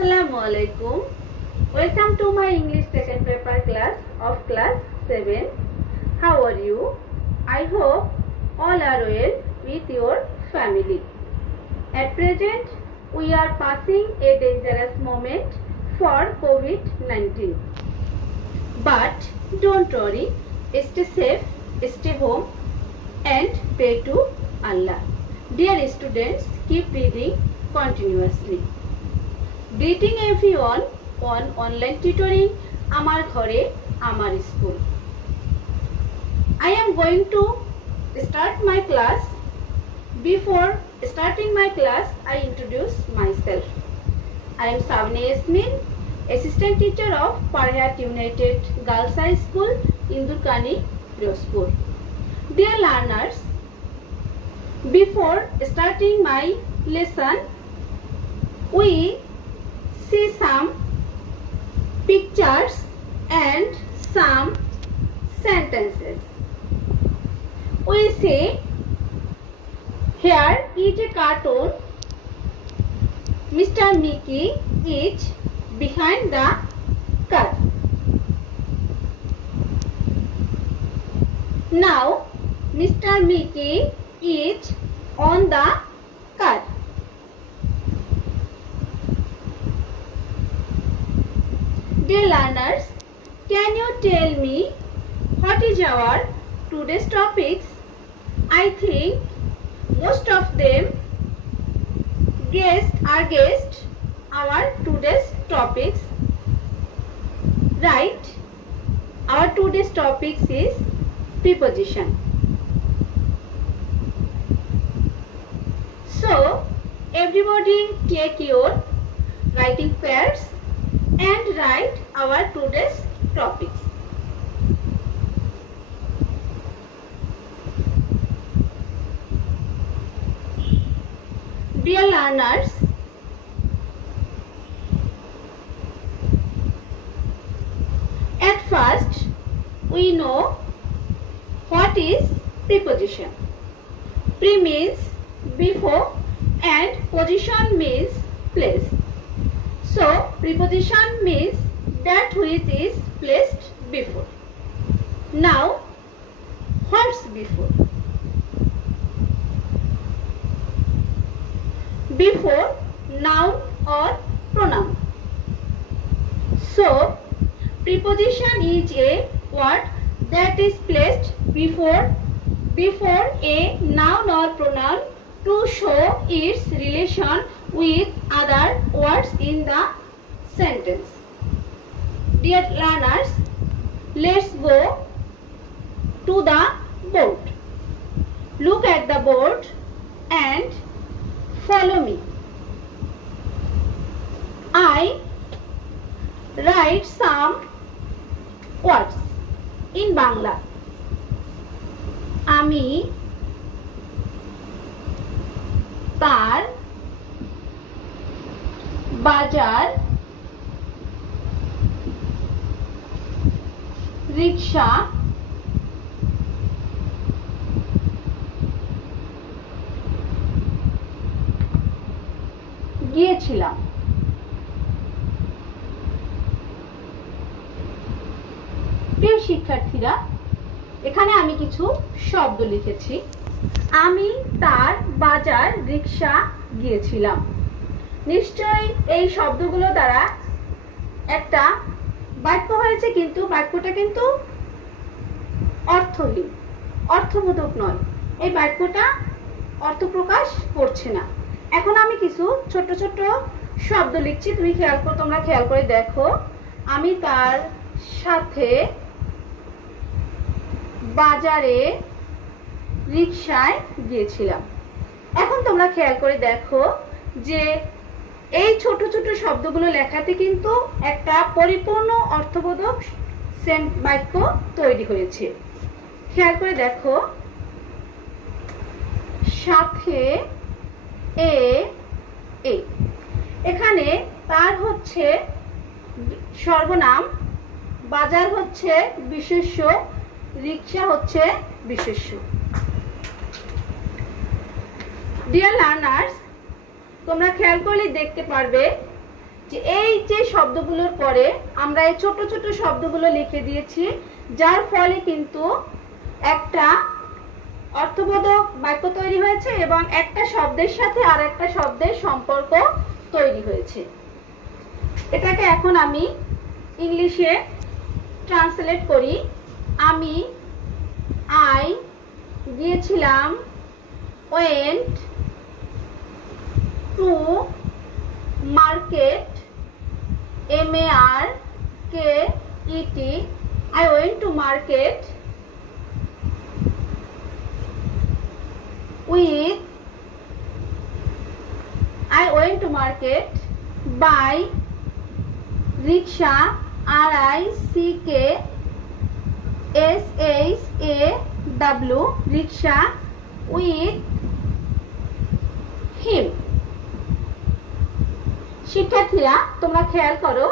Assalamualaikum. Welcome to my English second paper class of class 7. How are you? I hope all are well with your family. At present, we are passing a dangerous moment for COVID-19. But don't worry, stay safe, stay home and pray to Allah. Dear students, keep reading continuously. Greeting everyone on online tutoring Amar Ghore Amar School. I am going to start my class. Before starting my class, I introduce myself. I am Savne Yasmin, Assistant Teacher of Parhat United Girls High School, Indurkani, Firozpur. Dear learners, before starting my lesson, we see some pictures and some sentences. We say, here is a cartoon. Mr. Mickey is behind the car. Now, Mr. Mickey is on the car. Dear learners, can you tell me what is our today's topics? I think most of them guessed our today's topics. Right? Our today's topics is preposition. So, everybody take your writing pads and write our today's topics. Dear learners, at first we know what is preposition. Pre means before and position means place. So, preposition means that which is placed before. Now, what's before? Before noun or pronoun. So, preposition is a word that is placed before a noun or pronoun to show its relation with other words in the sentence. Dear learners, let's go to the board. Look at the board and follow me. I write some words in Bangla. আমি তার বাজার রিকশা গিয়েছিলাম। প্রিয় শিক্ষার্থীরা, এখানে আমি কিছু শব্দ লিখেছি। আমি তার বাজার রিকশা গিয়েছিলাম। নিশ্চয়ই এই শব্দগুলো দ্বারা একটা বাক্য হয়েছে, কিন্তু বাক্যটা কিন্তু অর্থহীন, অর্থবোধক নয়। এই বাক্যটা অর্থ প্রকাশ করছে না। এখন আমি কিছু ছোট ছোট শব্দ লিখছি, তোমরা খেয়াল করে দেখো। আমি তার সাথে বাজারে রিকশায় গিয়েছিলাম। এখন তোমরা খেয়াল করে দেখো যে এই ছোট ছোট শব্দগুলো লেখাতে কিন্তু একটা পরিপূর্ণ অর্থবোধক বাক্য তৈরি হয়েছে। খেয়াল করে দেখো, সাথে এখানে তার হচ্ছে সর্বনাম, বাজার হচ্ছে বিশেষ্য, রিকশা হচ্ছে বিশেষ্য। ডিয়ার লার্নার্স, তোমরা খেয়াল করলে দেখতে পারবে যে এই যে শব্দগুলোর পরে আমরা এই ছোট ছোট শব্দগুলো লিখে দিয়েছি, যার ফলে কিন্তু একটা অর্থবোধক বাক্য তৈরি হয়েছে এবং একটা শব্দের সাথে আর একটা শব্দের সম্পর্ক তৈরি হয়েছে। এটাকে এখন আমি ইংলিশে ট্রান্সলেট করি। আই গিয়েছিলাম, went to market, MARKET, I went to market by rickshaw, RICKSHAW, rickshaw, with him। শিক্ষার্থীরা তোমরা খেয়াল করো,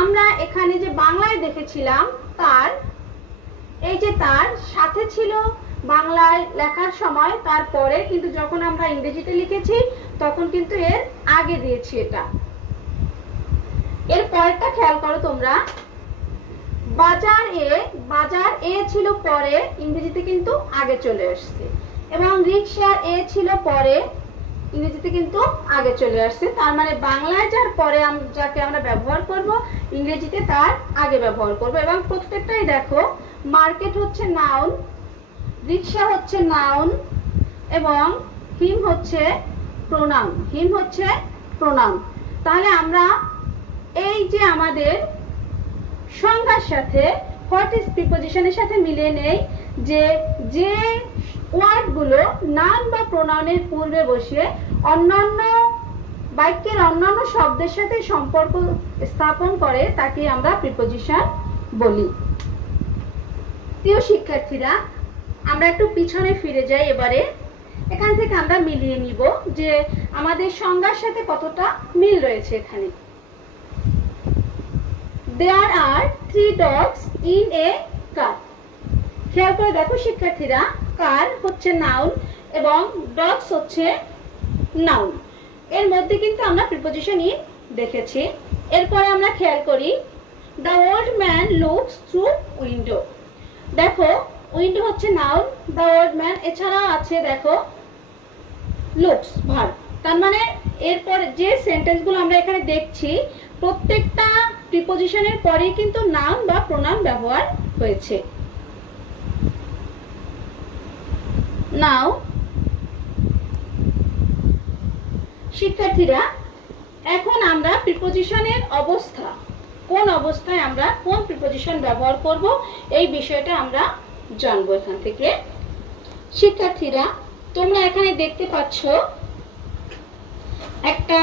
আমরা এখানে যে বাংলায় দেখেছিলাম তার এই যে তার সাথে ছিল বাংলায় লেখার সময়, তারপরে কিন্তু যখন আমরা ইংরেজিতে লিখেছি তখন কিন্তু এর আগে দিয়েছি এটা। এর পরেরটা খেয়াল করো তোমরা, বাজার এ ছিল পরে, ইংরেজিতে কিন্তু আগে চলে আসছে, এবং রিকশা এ ছিল পরে, ইংরেজিতে কিন্তু আগে চলে আসছে। তার মানে বাংলায় যার পরে যাকে আমরা ব্যবহার করব, ইংরেজিতে তার আগে ব্যবহার করব। এবং প্রত্যেকটাই দেখো, মার্কেট হচ্ছে নাউন, রিকশা হচ্ছে নাউন, এবং হিম হচ্ছে প্রোনাউন। তাহলে আমরা এই যে আমাদের সংজ্ঞার সাথে হোয়াট ইজ প্রিপজিশনের সাথে মিলিয়ে নেই যে ওয়ার্ডগুলো নাউন বা প্রোনাউনের পূর্বে বসে অন্যান্য বাক্যের অন্যান্য শব্দের সাথে সম্পর্ক স্থাপন করে তাকে আমরা প্রিপজিশন বলি। প্রিয় শিক্ষার্থীরা, আমরা একটু পিছনে ফিরে যাই। এবারে এখান থেকে আমরা মিলিয়ে নিব যে আমাদের সংজ্ঞার সাথে কতটা মিল রয়েছে। এখানে There are 3 dogs in a car। খেয়াল করে দেখো শিক্ষার্থীরা, কার হচ্ছে নাউন এবং ডগস হচ্ছে নাউন। এর মধ্যে কিন্তু আমরা প্রিপজিশন ইন দেখেছি। এরপরে আমরা খেয়াল করি, the old man looks through window. দেখো উইন্ডো হচ্ছে নাউন, দ্য ওল্ড ম্যান এছাড়াও আছে দেখো লুকস ভার্ব। তার মানে এরপর যে সেন্টেন্সগুলো আমরা এখানে দেখছি প্রত্যেকটা প্রিপজিশনের পরে কিন্তু নাউন বা প্রোনাউন ব্যবহার হয়েছে। নাও শিক্ষার্থীরা, এখন আমরা প্রিপজিশনের অবস্থা, কোন অবস্থায় আমরা কোন প্রিপজিশন ব্যবহার করব এই বিষয়টা আমরা জানবো এখান থেকে। শিক্ষার্থীরা, তোমরা এখানে দেখতে পাচ্ছ একটা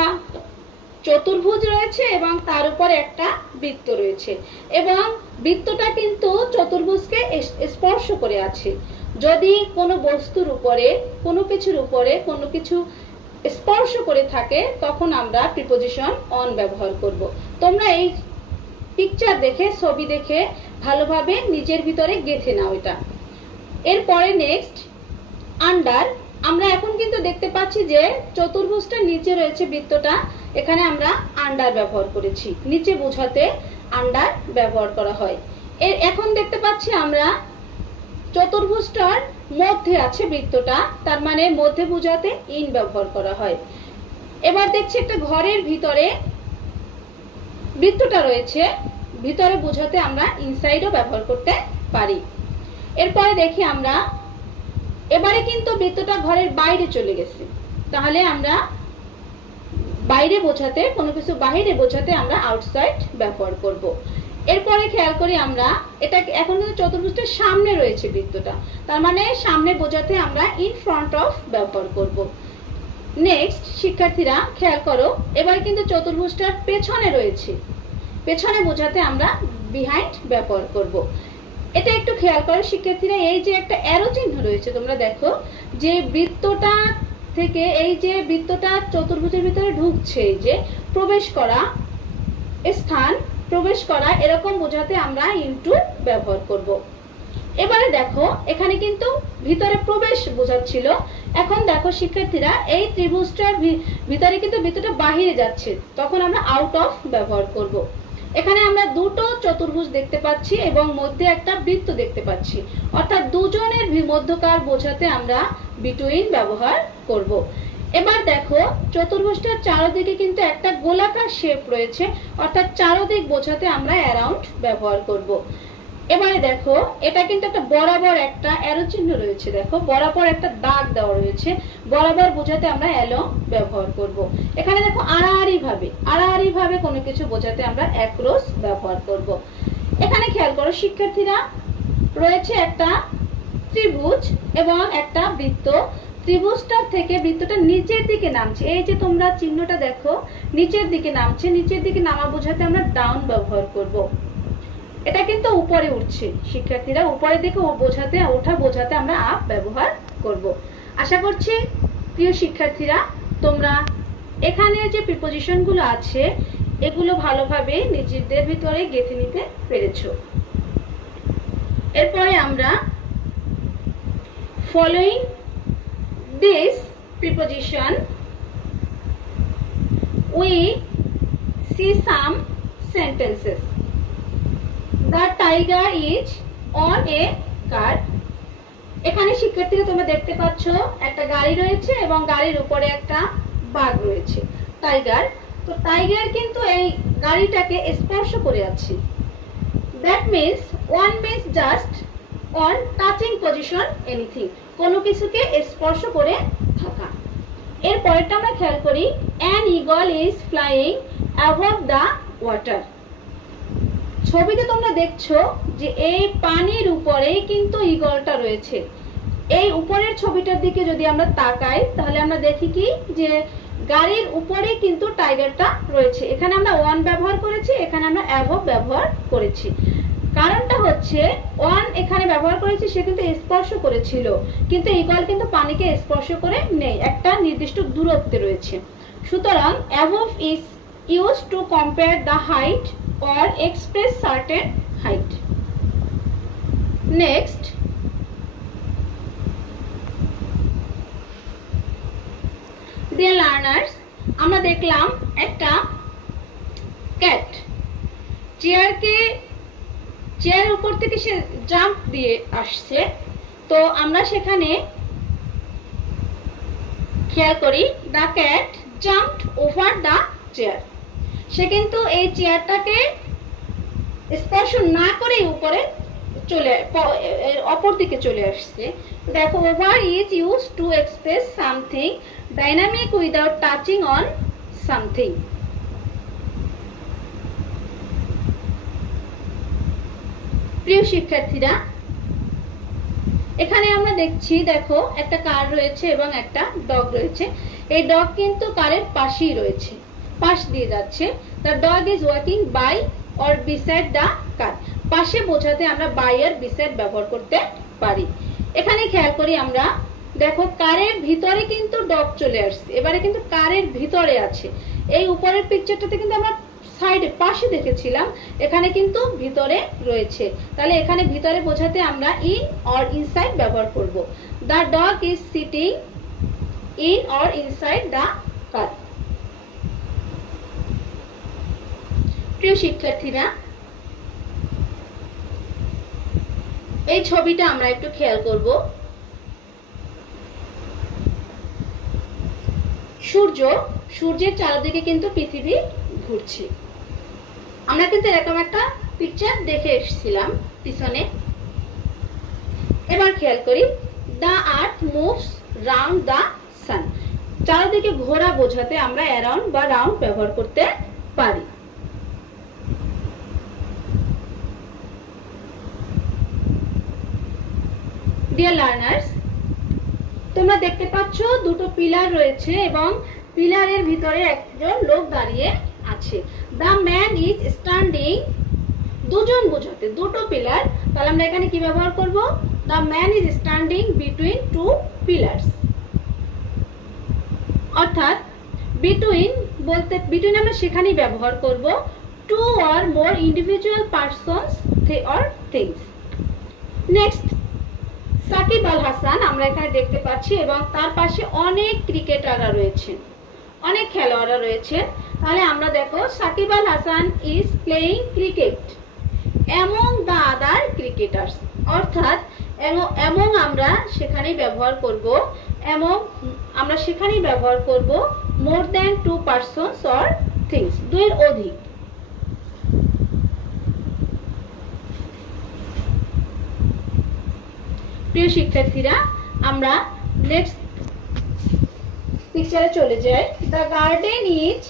চতুর্ভুজ রয়েছে এবং তার উপর একটা বৃত্ত রয়েছে, এবং বৃত্তটা কিন্তু চতুর্ভুজকে স্পর্শ করে আছে। যদি কোনো বস্তুর উপরে, কোনো কিছুর উপরে কোনো কিছু স্পর্শ করে থাকে তখন আমরা প্রিপজিশন অন ব্যবহার করব। তোমরা এই পিকচার দেখে, ছবি দেখে ভালোভাবে নিজের ভিতরে গেঁথে নাও এটা। এরপরে নেক্সট আন্ডার। আমরা এখন কিন্তু দেখতে পাচ্ছি যে চতুর্ভুজটা নিচে রয়েছে বৃত্তটা, এখানে আমরা আন্ডার ব্যবহার করেছি, নিচে বোঝাতে আন্ডার ব্যবহার করা হয়। এখন দেখতে পাচ্ছি আমরা চতুর্ভুজটার মধ্যে আছে বৃত্তটা, তার মানে মধ্যে বোঝাতে ইন ব্যবহার করা হয়। এবার দেখছি একটা ঘরের ভিতরে বৃত্তটা রয়েছে, ভিতরে বোঝাতে আমরা ইনসাইডও ব্যবহার করতে পারি। এরপরে দেখি আমরা, এবারে কিন্তু বৃত্তটা ঘরের বাইরে চলে গেছে, তাহলে আমরা বাইরে বোঝাতে, কোনো কিছু বাইরে বোঝাতে আমরা আউটসাইড ব্যবহার করব। এরপরে খেয়াল করি আমরা, এটা এখন কিন্তু চতুর্ভুজটার সামনে রয়েছে বৃত্তটা, তার মানে সামনে বোঝাতে আমরা ইন ফ্রন্ট অফ ব্যবহার করব। নেক্সট শিক্ষার্থীরা খেয়াল করো, এবার কিন্তু চতুর্ভুজটার পেছনে রয়েছে, পেছনে বোঝাতে আমরা বিহাইন্ড ব্যবহার করব। এটা একটু খেয়াল করো শিক্ষার্থীরা, এই যে একটা অ্যারো চিহ্ন রয়েছে, তোমরা দেখো যে বৃত্তটা থেকে এই যে বৃত্তটা চতুর্ভুজের ভিতরে ঢুকছে, এই যে প্রবেশ করা স্থান, প্রবেশ করা, এরকম বোঝাতে আমরা ইনটু ব্যবহার করব। এবারে দেখো এখানে কিন্তু ভিতরে প্রবেশ বোঝাচ্ছিল, এখন দেখো শিক্ষার্থীরা এই ত্রিভুজটার ভিতরে কিন্তু ভিতরটা বাহিরে যাচ্ছে, তখন আমরা আউট অফ ব্যবহার করব। এখানে আমরা দুটো চতুর্ভুজ দেখতে পাচ্ছি এবং মধ্যে একটা বৃত্ত দেখতে পাচ্ছি, অর্থাৎ দুজনের মধ্যকার বোঝাতে আমরা বিটুইন ব্যবহার করব। এবার দেখো চতুর্ভুজটার চারদিকে কিন্তু একটা গোলাকার শেপ রয়েছে, অর্থাৎ চারদিক বোঝাতে আমরা অ্যারাউন্ড ব্যবহার করব। এবারে দেখো এটা কিন্তু একটা বরাবর একটা অ্যারো চিহ্ন রয়েছে, দেখো বরাবর একটা দাগ দেওয়া রয়েছে, বরাবর বোঝাতে আমরা অ্যালং ব্যবহার করব। এখানে দেখো আড়াআড়ি ভাবে কোনো কিছু বোঝাতে আমরা অ্যাক্রস ব্যবহার করব। এখানে খেয়াল করো শিক্ষার্থীরা, রয়েছে একটা ত্রিভুজ এবং একটা বৃত্ত। ত্রিভুজটার থেকে বৃত্তটা নিচের দিকে নামছে, এই যে তোমরা চিহ্নটা দেখো নিচের দিকে নামছে, নিচের দিকে নামা বোঝাতে আমরা ডাউন ব্যবহার করব। এটা কিন্তু উপরে উঠছে শিক্ষার্থীরা, উপরের দিকে ওঠা বোঝাতে আমরা আপ ব্যবহার করব। আশা করছি প্রিয় শিক্ষার্থীরা তোমরা এখানে যে প্রিপোজিশন গুলো আছে এগুলো ভালোভাবে নিজেদের ভিতরে গেঁথে নিতে পেরেছো। এরপরে আমরা following this preposition we see some sentences. The tiger is on a car. এখানে শিক্ষার্থীরা তোমরা দেখতে পাচ্ছ একটা গাড়ি রয়েছে এবং গাড়ির উপরে একটা বাঘ রয়েছে, টাইগার। তো টাইগার কিন্তু এই গাড়িটাকে স্পর্শ করে আছে। That means one means just on touching position anything, কোনো কিছুকে স্পর্শ করে থাকা। এর পরেরটা আমরা খেয়াল করি, an eagle is flying above the water. ছবিতে তোমরা দেখছো যে এই পানির উপরেই কিন্তু ঈগলটা রয়েছে। এই উপরের ছবিটার দিকে যদি আমরা তাকাই তাহলে আমরা দেখি কি যে গাড়ির উপরে কিন্তু টাইগারটা রয়েছে। এখানে আমরা ওয়ান ব্যবহার করেছি, এখানে আমরা অ্যাবভ ব্যবহার করেছি। কারণটা হচ্ছে ওয়ান এখানে ব্যবহার করেছি, সে কিন্তু স্পর্শ করেছিল, কিন্তু ঈগল কিন্তু পানিকে স্পর্শ করে নেই, একটা নির্দিষ্ট দূরত্বে রয়েছে। সুতরাং above is used to compare the height or express certain height. Next, dear learners, আমরা দেখলাম একটা ক্যাট চেয়ারের উপর থেকে সে জাম্প দিয়ে আসছে। তো আমরা সেখানে খেয়াল করি, the cat jumped over the chair. সে কিন্তু এই চেয়ারটাকে স্পর্শ না করে উপরে অপর দিকে চলে আসছে। দেখো over is use to express something dynamic without touching on something. প্রিয় শিক্ষার্থীরা, এখানে আমরা দেখছি দেখো একটা কার রয়েছে এবং একটা ডগ রয়েছে। এই ডগ কিন্তু কারের পাশেই রয়েছে, পাশ দিয়ে যাচ্ছে। The dog is walking by or beside the car. পাশে বোঝাতে আমরা by আর beside ব্যবহার করতে পারি। এখানে খেয়াল করি আমরা, দেখো কারের ভিতরে কিন্তু ডগ চলে আসছে, এবারে কিন্তু কারের ভিতরে আছে। এই উপরের পিকচারটাতে কিন্তু আমরা সাইডে পাশে দেখেছিলাম, এখানে কিন্তু ভিতরে রয়েছে। তাহলে এখানে ভিতরে বোঝাতে আমরা in or inside ব্যবহার করব। The dog is sitting in or inside the car. প্রিয় শিক্ষার্থীরা, এই ছবিটা আমরা একটু খেয়াল করব। সূর্যের চারদিকে কিন্তু পৃথিবী ঘুরছে। আমরা কিন্তু এরকম একটা পিকচার দেখে এসেছিলাম পিছনে। এবার খেয়াল করি, the earth moves round the sun. চারদিকে ঘোরা বোঝাতে আমরা অ্যারাউন্ড বা রাউন্ড ব্যবহার করতে পারি। ডিয়ার লার্নার্স, তোমরা দেখতে পাচ্ছ দুটো পিলার রয়েছে এবং পিলারের ভিতরে একজন লোক দাঁড়িয়ে আছে। দ্য ম্যান ইজ স্ট্যান্ডিং, দুজন বোঝাতে দুটো পিলার, তাহলে আমরা এখানে কি ব্যবহার করব? The man is standing between two pillars. অর্থাৎ বিটুইন আমরা সেখানেই ব্যবহার করব two or more individual persons or things. Next Shakib Al Hasan আমরা এখানে দেখতে পাচ্ছি এবং তার পাশে অনেক ক্রিকেটাররা রয়েছেন, অনেক খেলোয়াড়রা রয়েছে। তাহলে আমরা দেখো Shakib Al Hasan is playing cricket among the other cricketers, অর্থাৎ অ্যামং আমরা সেখানেই ব্যবহার করব, অ্যামং আমরা সেখানেই ব্যবহার করব more than 2 persons or things, দুইয়ের অধিক। প্রিয় শিক্ষার্থীরা, আমরা নেক্সট পিকচারে চলে যাই। The garden is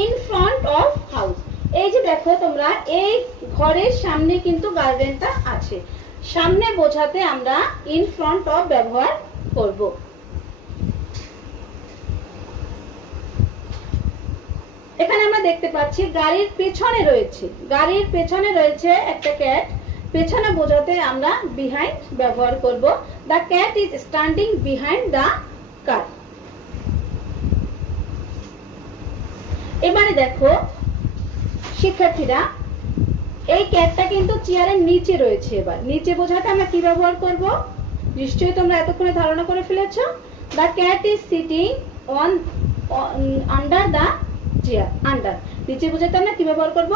in front of house. এই যে দেখো তোমরা, এই ঘরের সামনে কিন্তু গার্ডেনটা আছে, সামনে বোঝাতে আমরা ইন ফ্রন্ট অফ ব্যবহার করব। এখানে আমরা দেখতে পাচ্ছি গাড়ির পেছনে রয়েছে একটা ক্যাট, পেছনে বোঝাতে আমরা বিহাইন্ড ব্যবহার করব। The cat is standing behind the car. এবারে দেখো শিক্ষার্থীরা, এই ক্যাটটা কিন্তু চেয়ারের নিচে রয়েছে। এবার নিচে বোঝাতে আমরা কি ব্যবহার করব? নিশ্চয়ই তোমরা এতক্ষণে ধারণা করে ফেলেছো। The cat is sitting on under the chair. Under নিচে বোঝাতে আমরা কি ব্যবহার করব?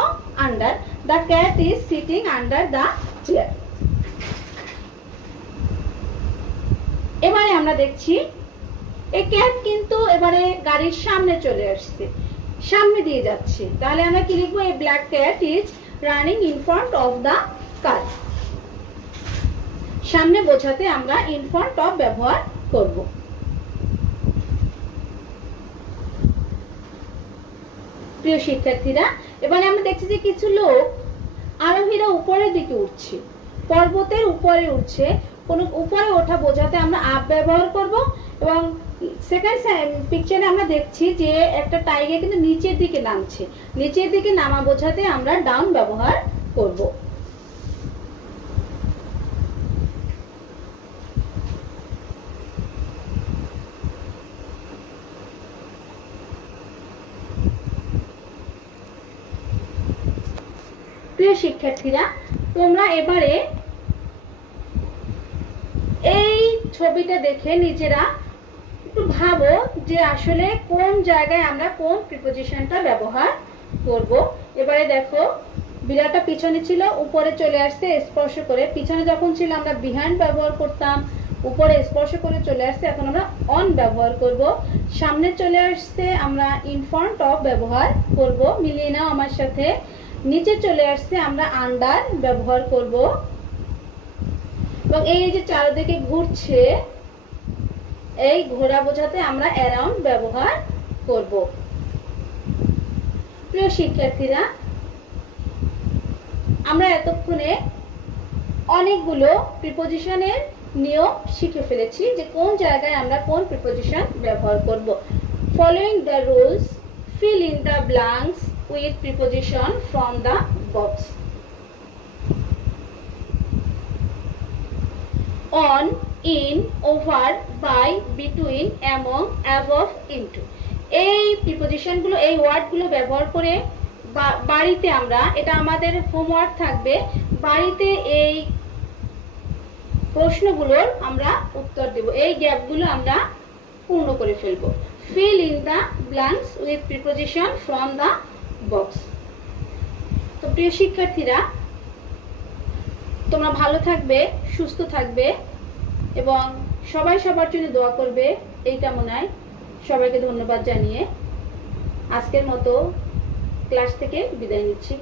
Under. The cat is sitting under the chair. এবারে আমরা দেখছি এই ক্যাট কিন্তু এবারে গাড়ির সামনে চলে আসছে, সামনে দিয়ে যাচ্ছে। তাহলে আমরা কি লিখবো? এই black cat is running in front of the car. সামনে বোঝাতে আমরা ইন ফ্রন্ট অফ ব্যবহার করব। প্রিয় শিক্ষার্থীরা, এবারে আমরা দেখছি যে কিছু লোক আরোহীরা উপরের দিকে উঠছে, পর্বতের উপরে উঠছে। কোন উপরে ওঠা বোঝাতে আমরা আপ ব্যবহার করব। এবং সেকেন্ড পিকচারে আমরা দেখছি যে একটা টাইগার কিন্তু নিচের দিকে নামছে, নিচের দিকে নামা বোঝাতে আমরা ডাউন ব্যবহার করব। প্রিয় শিক্ষার্থীরা, তোমরা এবারে এই ছবিটা দেখে নিজেরা একটু ভাবো যে আসলে কোন জায়গায় আমরা কোন প্রিপোজিশনটা ব্যবহার করব। এবারে দেখো, বিড়ালটা পিছনে ছিল, উপরে চলে আসছে স্পর্শ করে। পিছনে যখন ছিল আমরা বিহাইন্ড ব্যবহার করতাম, উপরে স্পর্শ করে চলে আসছে, এখন আমরা অন ব্যবহার করব। সামনে চলে আসছে, আমরা ইন ফ্রন্ট অফ ব্যবহার করব। মিলিয়ে নাও আমার সাথে। নিচে চলে আসছে, আমরা আন্ডার ব্যবহার করব। এবং এই যে চারদিকে ঘুরছে, এই ঘোড়া বোঝাতে আমরা অ্যারাউন্ড ব্যবহার করব। প্রিয় শিক্ষার্থীরা, আমরা এতক্ষণে অনেকগুলো প্রিপোজিশনের নিয়ম শিখে ফেলেছি যে কোন জায়গায় আমরা কোন প্রিপোজিশন ব্যবহার করব। Following the rules, fill in the blanks with preposition from the box. On, in, over, by, between, among, above, into. এই প্রিপোজিশনগুলো, এই ওয়ার্ডগুলো ব্যবহার করে বাড়িতে আমরা, এটা আমাদের হোমওয়ার্ক থাকবে, বাড়িতে এই প্রশ্নগুলোর আমরা উত্তর দেব, এই গ্যাপগুলো আমরা পূর্ণ করে ফেলবো। Fill in the blanks with preposition from the box. তো প্রিয় শিক্ষার্থীরা, তোমরা ভালো থাকবে, সুস্থ থাকবে এবং সবাই সবার জন্য দোয়া করবে, এই কামনায় সবাইকে ধন্যবাদ জানিয়ে আজকের মতো ক্লাস থেকে বিদায় নিচ্ছি।